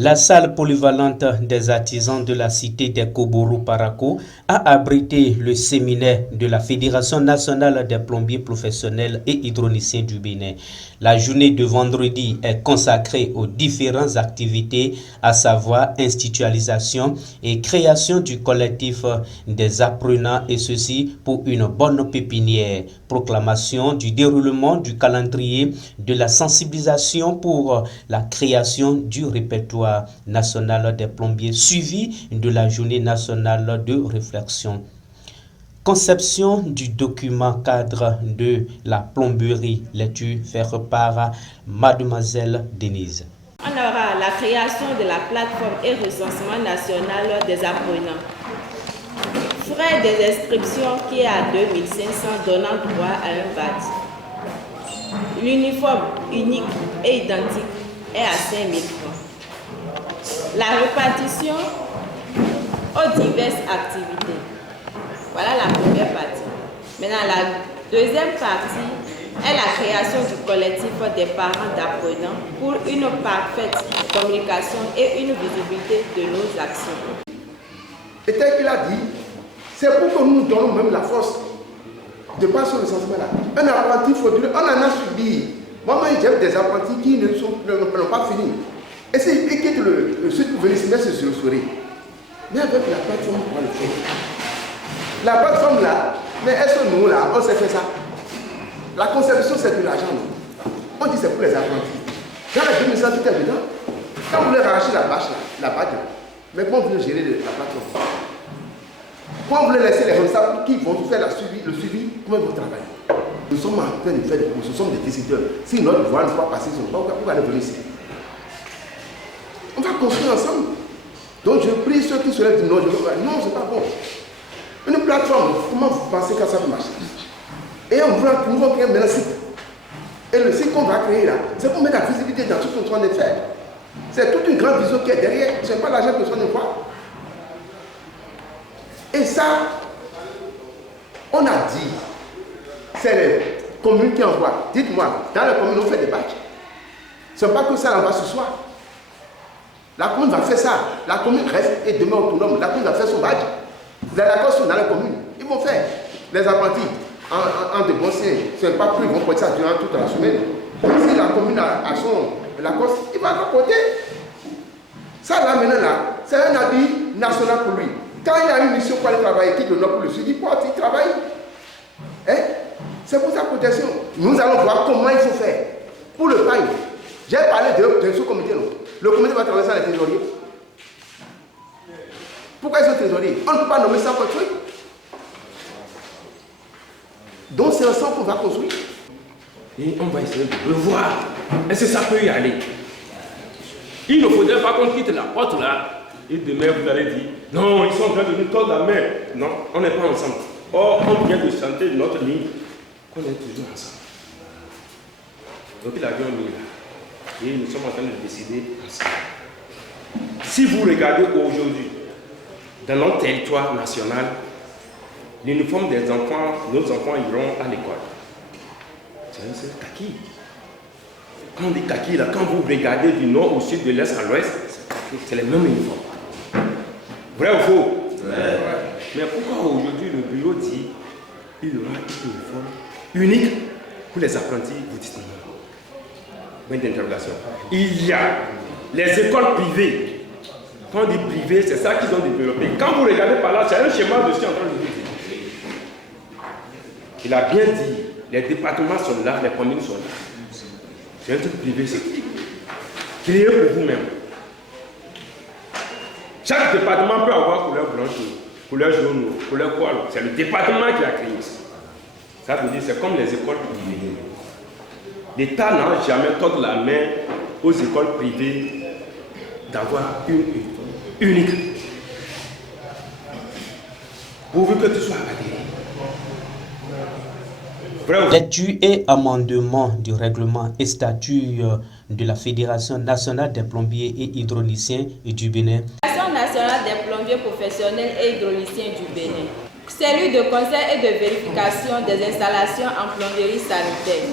La salle polyvalente des artisans de la cité des Kobourou Parako a abrité le séminaire de la Fédération nationale des plombiers professionnels et hydroniciens du Bénin. La journée de vendredi est consacrée aux différentes activités, à savoir institutionnalisation et création du collectif des apprenants, et ceci pour une bonne pépinière. Proclamation du déroulement du calendrier de la sensibilisation pour la création du répertoire national des plombiers, suivi de la journée nationale de réflexion. Conception du document cadre de la plomberie, lecture faite par Mademoiselle Denise. On aura la création de la plateforme et recensement national des apprenants. Frais des inscriptions qui est à 2500 donnant droit à un badge. L'uniforme unique et identique est à 5000 francs. La répartition aux diverses activités. Voilà la première partie. Maintenant, la deuxième partie est la création du collectif des parents d'apprenants pour une parfaite communication et une visibilité de nos actions. Et tel qu'il a dit, c'est pour que nous nous donnons même la force de passer sur le sentiment là. Un apprenti frauduleux, on en a subi. Moi, j'ai des apprentis qui n'ont pas fini. Et c'est ils quittent le sud pour venir se mettre sur le sourire. Mais avec la plateforme, on va le faire. La plateforme là, mais est-ce que nous là, on sait faire ça? La conception, c'est de l'argent. On dit c'est pour les apprentis. Dans la 2000, tout est dedans. Quand vous voulez arracher la bâche là, la badge, mais comment vous voulez gérer la plateforme? Quand vous voulez laisser les responsables qui vont faire le suivi, comment ils vont travailler? Nous sommes en train de faire des courses, nous sommes des décideurs. Si notre voix ne va pas passer, pourquoi aller venir ici? On va construire ensemble. Donc je prie ceux qui se lèvent du non, non, c'est pas bon. Une plateforme, comment vous pensez que ça va marcher? Et on va créer un site. Et le site qu'on va créer là, c'est pour mettre la visibilité dans tout ce qu'on est en train de faire. C'est toute une grande vision qui est derrière, ce n'est pas l'argent que nous sommes de voir. Et ça, on a dit, c'est les communes qui envoient. Dites-moi, dans les communes, on fait des badges. Ce n'est pas que ça, on va ce soir. La commune va faire ça. La commune reste et demeure autonome. La commune va faire son badge. Vous avez l'accord dans la commune. Ils vont faire. Les apprentis, en de bons signes, ce n'est pas plus, ils vont porter ça durant toute la semaine. Si la commune a son accord, il va rapporter. Ça là, maintenant, là, c'est un habit national pour lui. Quand il a une mission pour aller travailler, qui donne pour le sud, il porte, il travaille. Hein? C'est pour sa protection. Nous allons voir comment il faut faire. Pour le pain, j'ai parlé de sous-comité. Le comité va travailler sans les trésoriers. Pourquoi ils sont trésoriers? On ne peut pas nommer ça construire. Donc c'est ensemble qu'on va construire. Et on va essayer de revoir. Est-ce que ça peut y aller? Il ne faudrait pas qu'on quitte la porte là. Et demain vous allez dire, non, ils sont en train de nous tordre la main. Non, on n'est pas ensemble. Or, on vient de chanter notre ligne qu'on est toujours ensemble. Donc il a bien mis là. Et nous sommes en train de décider ensemble. Si vous regardez aujourd'hui, dans notre territoire national, l'uniforme des enfants, nos enfants iront à l'école. C'est un kaki. Quand on dit kaki, là, quand vous regardez du nord au sud, de l'est à l'ouest, c'est les mêmes uniformes. Vrai ou faux? Ouais. Mais pourquoi aujourd'hui le bureau dit qu'il y aura une uniforme unique pour les apprentis? Vous dites non. Point d'interrogation. Il y a les écoles privées. Quand on dit privé, c'est ça qu'ils ont développé. Quand vous regardez par là, c'est un schéma de ce en train de vous dire. Il a bien dit, les départements sont là, les communes sont là. C'est un truc privé, c'est créé pour vous-même. Chaque département peut avoir couleur blanche, couleur jaune, couleur quoi. C'est le département qui a créé ça. Ça veut dire c'est comme les écoles privées. L'État n'a jamais tordu la main aux écoles privées d'avoir une unique. Pourvu que tu sois agréé. Lecture et amendement du règlement et statut de la Fédération nationale des plombiers et hydroniciens du Bénin. Fédération nationale des plombiers professionnels et hydroniciens du Bénin. Cellule de conseil et de vérification des installations en plomberie sanitaire.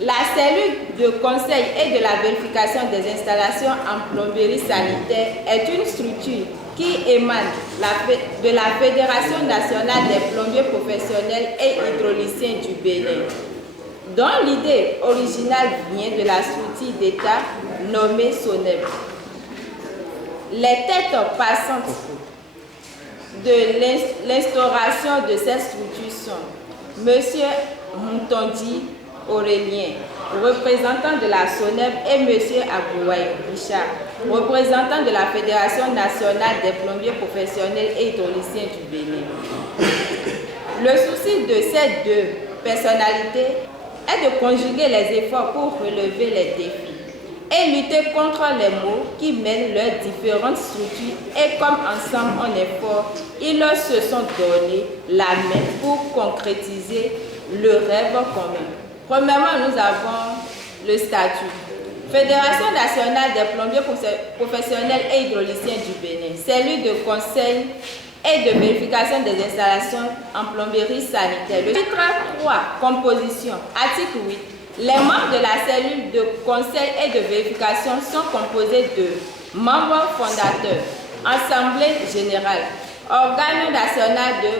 La cellule de conseil et de la vérification des installations en plomberie sanitaire est une structure qui émane de la Fédération nationale des plombiers professionnels et hydrauliciens du Bénin, dont l'idée originale vient de la structure d'État nommée SONEB. Les têtes passantes de l'instauration de cette structure sont M. Moutondi Aurélien, représentant de la SONEB, et M. Abouaï Richard, représentant de la Fédération nationale des plombiers professionnels et hydrauliciens du Bénin. Le souci de ces deux personnalités est de conjuguer les efforts pour relever les défis et lutter contre les maux qui mènent leurs différentes structures, et comme ensemble en effort, ils se sont donné la main pour concrétiser le rêve commun. Premièrement, nous avons le statut. Fédération nationale des plombiers professionnels et hydrauliciens du Bénin, cellule de conseil et de vérification des installations en plomberie sanitaire. Le titre 3, composition, article 8. Les membres de la cellule de conseil et de vérification sont composés de membres fondateurs, assemblée générale, organe national de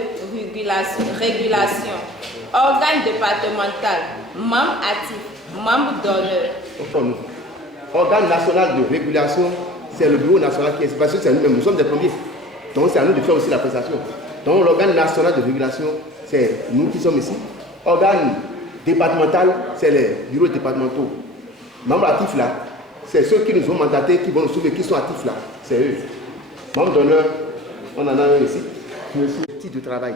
régulation, organe départemental, membres actifs, membres d'honneur. Organe national de régulation, c'est le bureau national qui est, parce que c'est nous-mêmes, nous sommes des plombiers. Donc c'est à nous de faire aussi la prestation. Donc l'organe national de régulation, c'est nous qui sommes ici. Organe départemental, c'est les bureaux départementaux. Membres actifs là, c'est ceux qui nous ont mandatés, qui vont nous sauver, qui sont actifs là. C'est eux. Membres d'honneur, on en a un ici. Monsieur, titre de travail.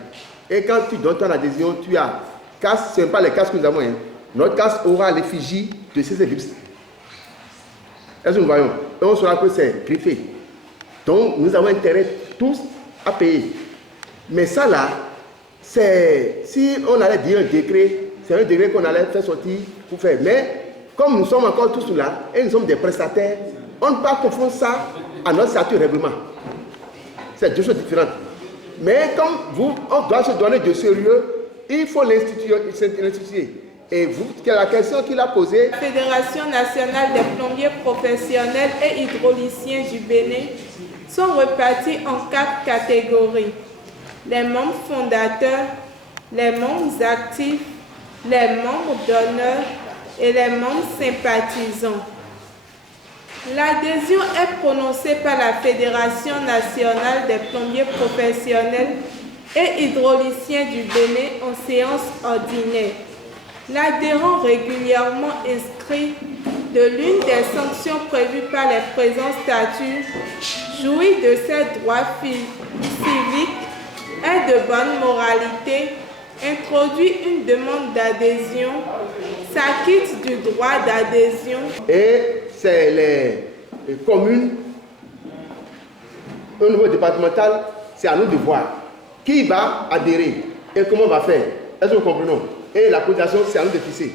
Et quand tu donnes ton adhésion, tu as casse, ce n'est pas les casques que nous avons. Hein. Notre casque aura l'effigie de ces églises. Est-ce que nous voyons? Et on saura que c'est griffé. Donc nous avons intérêt tous à payer. Mais ça là, c'est si on allait dire un décret, c'est un décret qu'on allait faire sortir pour faire. Mais comme nous sommes encore tous là et nous sommes des prestataires, on ne peut pas confondre ça à notre statut règlement. C'est deux choses différentes. Mais comme vous, on doit se donner de sérieux, il faut l'instituer. Et vous, la question qu'il a posée. La Fédération nationale des plombiers professionnels et hydrauliciens du Bénin sont repartis en 4 catégories. Les membres fondateurs, les membres actifs, les membres d'honneur et les membres sympathisants. L'adhésion est prononcée par la Fédération nationale des plombiers professionnels et hydrauliciens du Bénin en séance ordinaire. L'adhérent régulièrement inscrit de l'une des sanctions prévues par les présents statuts jouit de ses droits civiques et de bonne moralité, introduit une demande d'adhésion, s'acquitte du droit d'adhésion. Et c'est les communes, au niveau départemental, c'est à nous de voir qui va adhérer et comment on va faire. Est-ce que vous comprenez? Et la cotisation, c'est à nous de fixer.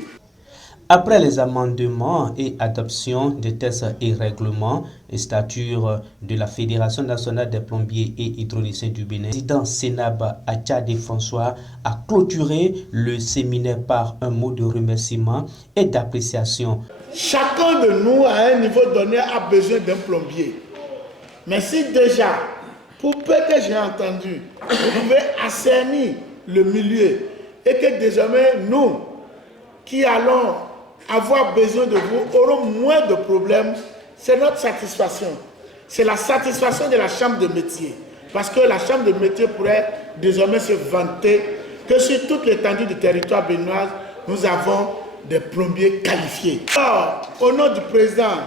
Après les amendements et adoption de textes et règlements et statuts de la Fédération nationale des plombiers et hydrauliciens du Bénin, le président Sénab Atchadé François a clôturé le séminaire par un mot de remerciement et d'appréciation. Chacun de nous, à un niveau donné, a besoin d'un plombier. Mais si déjà, pour peu que j'ai entendu, vous pouvez assainir le milieu et que désormais, nous, qui allons avoir besoin de vous, auront moins de problèmes, c'est notre satisfaction. C'est la satisfaction de la chambre de métier. Parce que la chambre de métier pourrait désormais se vanter que sur toute l'étendue du territoire béninois, nous avons des plombiers qualifiés. Alors, au nom du président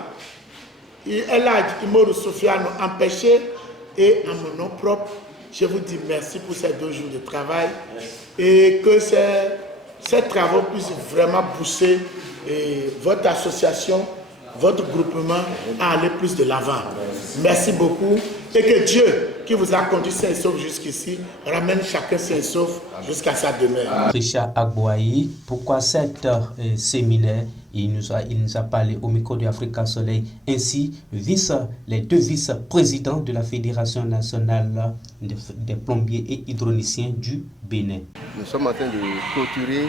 Eladj Imoru Sofiane empêché et à mon nom propre, je vous dis merci pour ces 2 jours de travail et que ces travaux puissent vraiment pousser votre association, votre groupement à aller plus de l'avant. Merci beaucoup et que Dieu qui vous a conduit sain et sauf jusqu'ici ramène chacun sain et sauf jusqu'à sa demeure. Richard Abouaï, pourquoi cet séminaire? Il nous a parlé au micro de Africa Soleil, ainsi les 2 vice-présidents de la Fédération nationale des plombiers et hydrauliciens du Bénin. Nous sommes en train de clôturer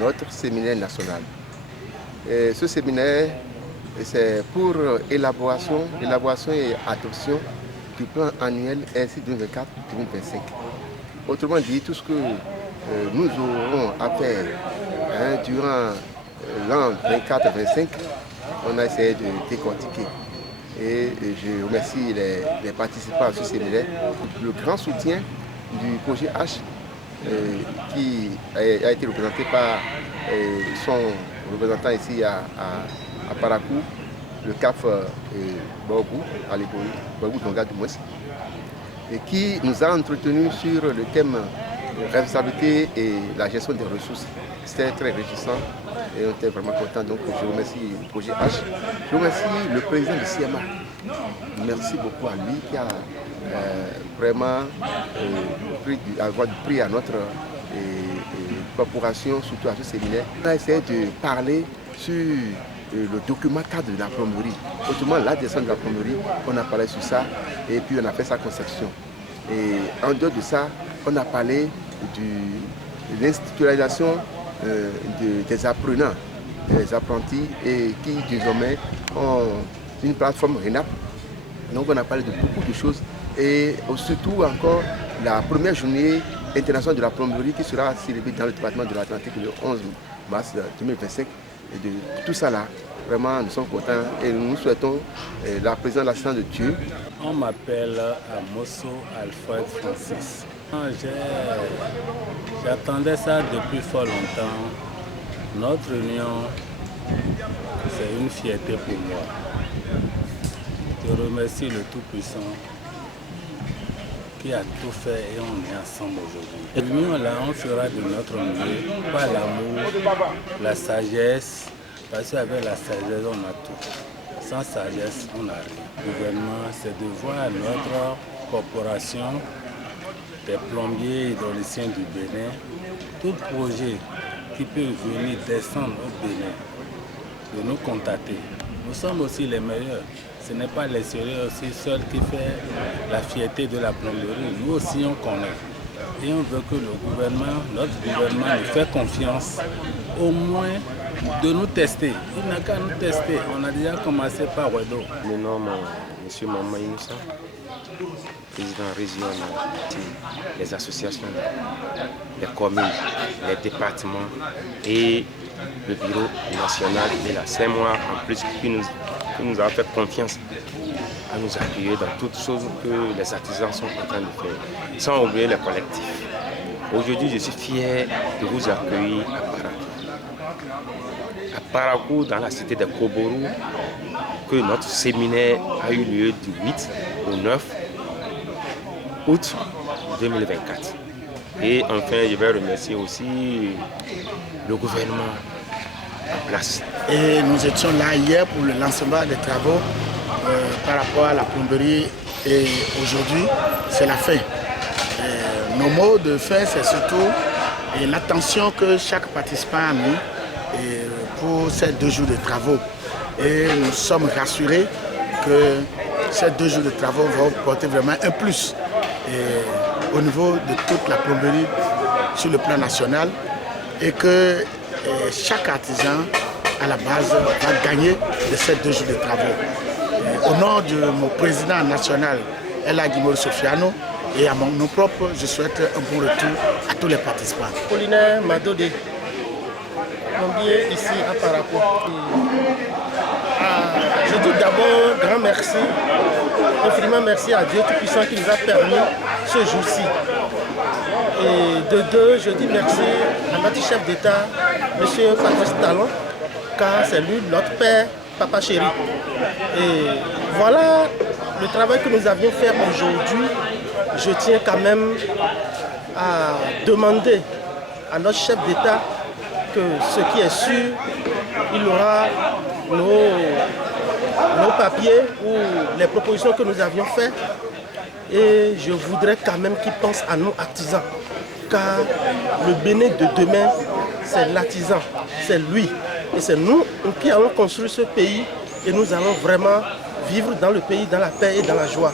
notre séminaire national. ce séminaire, c'est pour élaboration et adoption du plan annuel RC 2024-2025. Autrement dit, tout ce que nous aurons à faire durant l'an 24-25, on a essayé de décortiquer. Et je remercie les participants à ce séminaire pour le grand soutien du projet H qui a été représenté par son représentant ici à Parakou, le CAF Borgou, à l'époque, Borgou Donga du moins, et qui nous a entretenu sur le thème responsabilité et la gestion des ressources. C'était très enrichissant et on était vraiment contents. Donc je remercie le projet H. Je remercie le président du CMA. Merci beaucoup à lui qui a vraiment pris à notre corporation, surtout à ce séminaire. On a essayé de parler sur le document cadre de la plomberie. Autrement, la descente de la plomberie, on a parlé sur ça et puis on a fait sa conception. Et en dehors de ça, on a parlé de l'institutionnalisation des apprenants, des apprentis et qui désormais ont une plateforme RENAP. Donc on a parlé de beaucoup de choses et surtout encore la première journée internationale de la plomberie qui sera célébrée dans le département de l'Atlantique le 11 mars 2025. Et de tout ça là, vraiment nous sommes contents et nous souhaitons la présence de l'assistance de Dieu. On m'appelle Amosso Alfred Francis. J'attendais ça depuis fort longtemps. Notre union, c'est une fierté pour moi. Je remercie le Tout-Puissant qui a tout fait et on est ensemble aujourd'hui. L'union là, on fera de notre mieux, par l'amour, la sagesse, parce qu'avec la sagesse, on a tout. Sans sagesse, on n'a rien. Le gouvernement, c'est de voir notre corporation des plombiers hydrauliciens du Bénin, tout projet qui peut venir descendre au Bénin, de nous contacter. Nous sommes aussi les meilleurs. Ce n'est pas l'extérieur aussi seul qui fait la fierté de la plomberie. Nous aussi, on connaît. Et on veut que le gouvernement, notre gouvernement, nous fait confiance, au moins de nous tester. Il n'a qu'à nous tester. On a déjà commencé par Wedo. Mon nom est M. Mama Inoussa, président régional des associations, les communes, les départements et le bureau national de la CEMOA en plus qui nous a fait confiance à nous accueillir dans toutes choses que les artisans sont en train de faire, sans oublier les collectifs. Aujourd'hui, je suis fier de vous accueillir à Parakou. À Parakou, dans la cité de Koborou, que notre séminaire a eu lieu du 8 au 9 août 2024. Et enfin, je vais remercier aussi le gouvernement en place. Et nous étions là hier pour le lancement des travaux par rapport à la plomberie et aujourd'hui, c'est la fin. Nos mots de fin, c'est surtout l'attention que chaque participant a mis pour ces 2 jours de travaux. Et nous sommes rassurés que ces 2 jours de travaux vont porter vraiment un plus au niveau de toute la plomberie sur le plan national et que chaque artisan à la base va gagner de ces 2 jours de travaux. Au nom de mon président national, Ella Guimol Sofiano, et à mon nom propre, je souhaite un bon retour à tous les participants. Apollinaire Madodé, plombier ici à Parakou. Je dis d'abord grand merci, infiniment merci à Dieu Tout-Puissant qui nous a permis ce jour-ci. Et de deux, je dis merci à notre chef d'État, M. Patrice Talon, car c'est lui notre père, papa chéri. Et voilà le travail que nous avions fait aujourd'hui. Je tiens quand même à demander à notre chef d'État que ce qui est sûr, il aura nos papiers ou les propositions que nous avions faites. Et je voudrais quand même qu'il pense à nous artisans. Car le Bénin de demain, c'est l'artisan, c'est lui. Et c'est nous qui allons construire ce pays et nous allons vraiment vivre dans le pays, dans la paix et dans la joie.